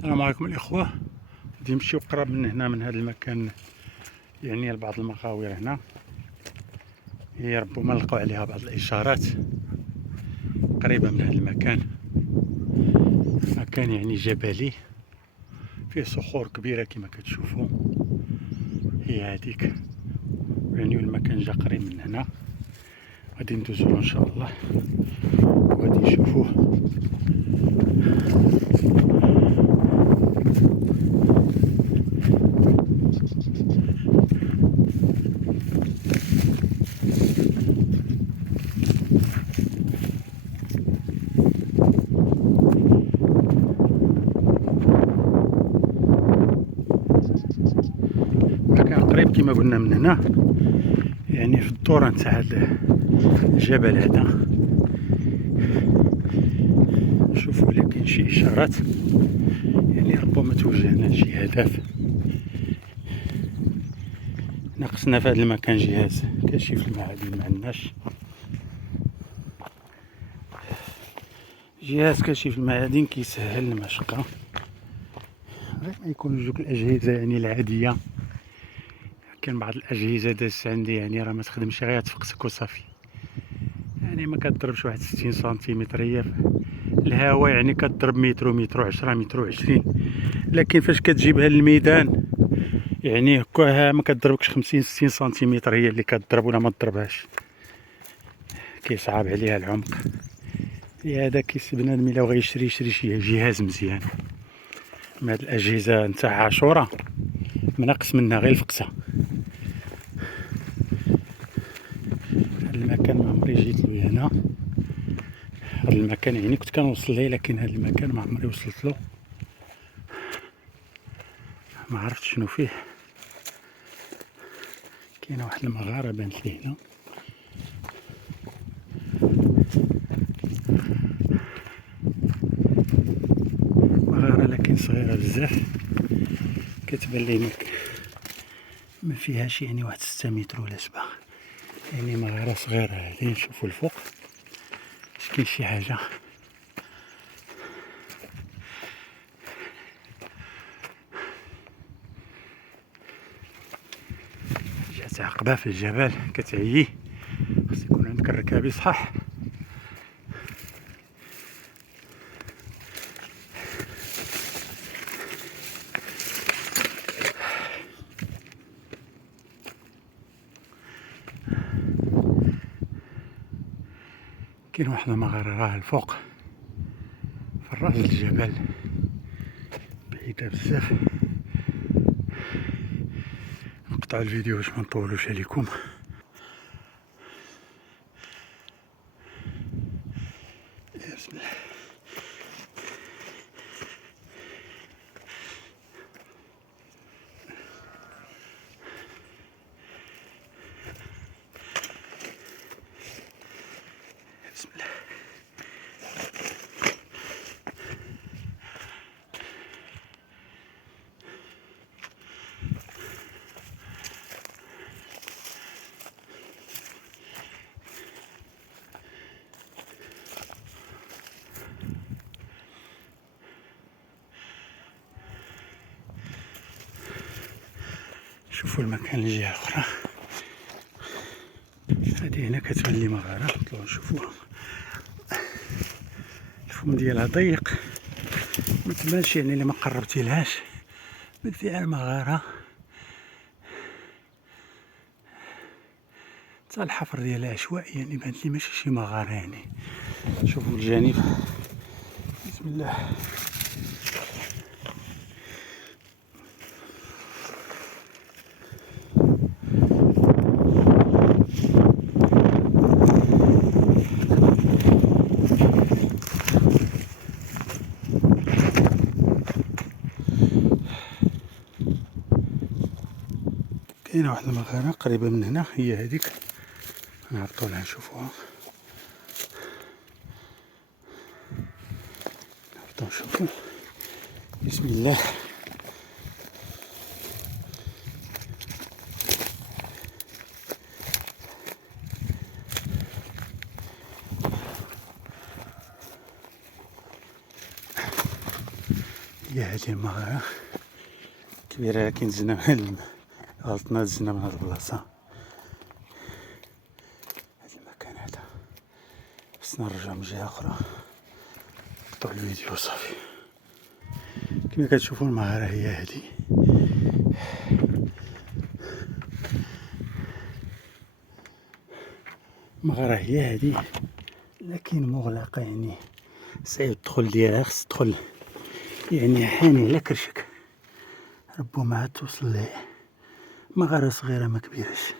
السلام عليكم الإخوة. غادي نمشيو قراب من هنا من هذا المكان، يعني لبعض المغاوير هنا هي ربما نلقاو عليها بعض الإشارات قريبة من هذا المكان. مكان يعني جبلي فيه صخور كبيرة كما كتشوفوا، هي هذيك يعني المكان جا قريب من هنا. غادي ندوزو إن شاء الله وغادي نشوفوه. مكان قريب كما قلنا من هنا، يعني في الدورة نتاع الجبل هذا. شوفوا إلا كاين شي إشارات يعني ربما توجهنا لشي هدف. ناقصنا في هذا المكان جهاز كشف المعادن، معندناش جهاز كشف المعادن كيسهل المشقة، غير ما يكونوا جوج الأجهزة يعني العادية. كاين بعض الأجهزة دازت عندي يعني راه ما تخدمش، غير تفقسك وصافي، يعني ما كتضربش واحد 60 سنتيمتر هي الهواء، يعني كتضرب متر ومتر وعشرة متر وعشرين. لكن فاش كتجيبها للميدان يعني هكاها ما كتضربكش 50 60 سنتيمتر هي اللي كتضرب، ولا ما تضربهاش كيصعب عليها العمق. هذا كيس بنادم الا بغا يشري شي جهاز مزيان من هاد الاجهزه نتاع عاشوره، مناقص منها غير الفقسه. هاد المكان ما عمري جيت له هنا، هاد المكان يعني كنت كنوصل ليه، لكن هاد المكان ما عمري وصلت له، ما عرفت شنو فيه. كاينه واحد المغاره بانت لي هنا، مغاره لكن صغيره بزاف، كتبان لي ما فيهاش يعني واحد 6 متر ولا 7، يعني مغاره صغيره هذه. نشوفوا الفوق اش كاين شي حاجه. جات عقبه في الجبل كتعيي، خص يكون عندك الركابي صحاح. كاين واحد المغاره راه الفوق في الراس الجبل، بعيده بزاف. نقطع الفيديو باش ما نطولوش عليكم. بسم الله. بسم الله. شوفوا المكان الجهة الأخرى، هذه هنا كتبان لي مغارة، نطلعو نشوفوها. الفم ديالها ضيق، متبانش يعني اللي ما قربتي لهاش، بالفعل مغارة. حتى الحفر ديالها عشوائي، يعني بانت لي ماشي شي مغارة يعني. شوفوا الجانب، بسم الله. كاينه واحد المغارة قريبة من هنا، هي هذيك، نهبطو لها نشوفوها. نهبطو نشوفو، بسم الله. هي هذه هذه المغارة كبيرة، لكن زدنا غلطنا زدنا من هاد البلاصة. هاد المكان هذا خصنا نرجعو من جهة أخرى. نقطعو الفيديو صافي. كما كتشوفو المغارة هي هادي. المغارة هي هادي، لكن مغلقة، يعني صعيب الدخول ديالها، خص تدخل يعني حاني على كرشك، ربما عاد توصل ليه. مغارة صغيرة ما كبيرش.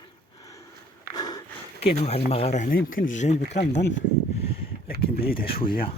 كاين واحد المغارة هنا يمكن في الجانب كنظن، لكن بعيدة شوية.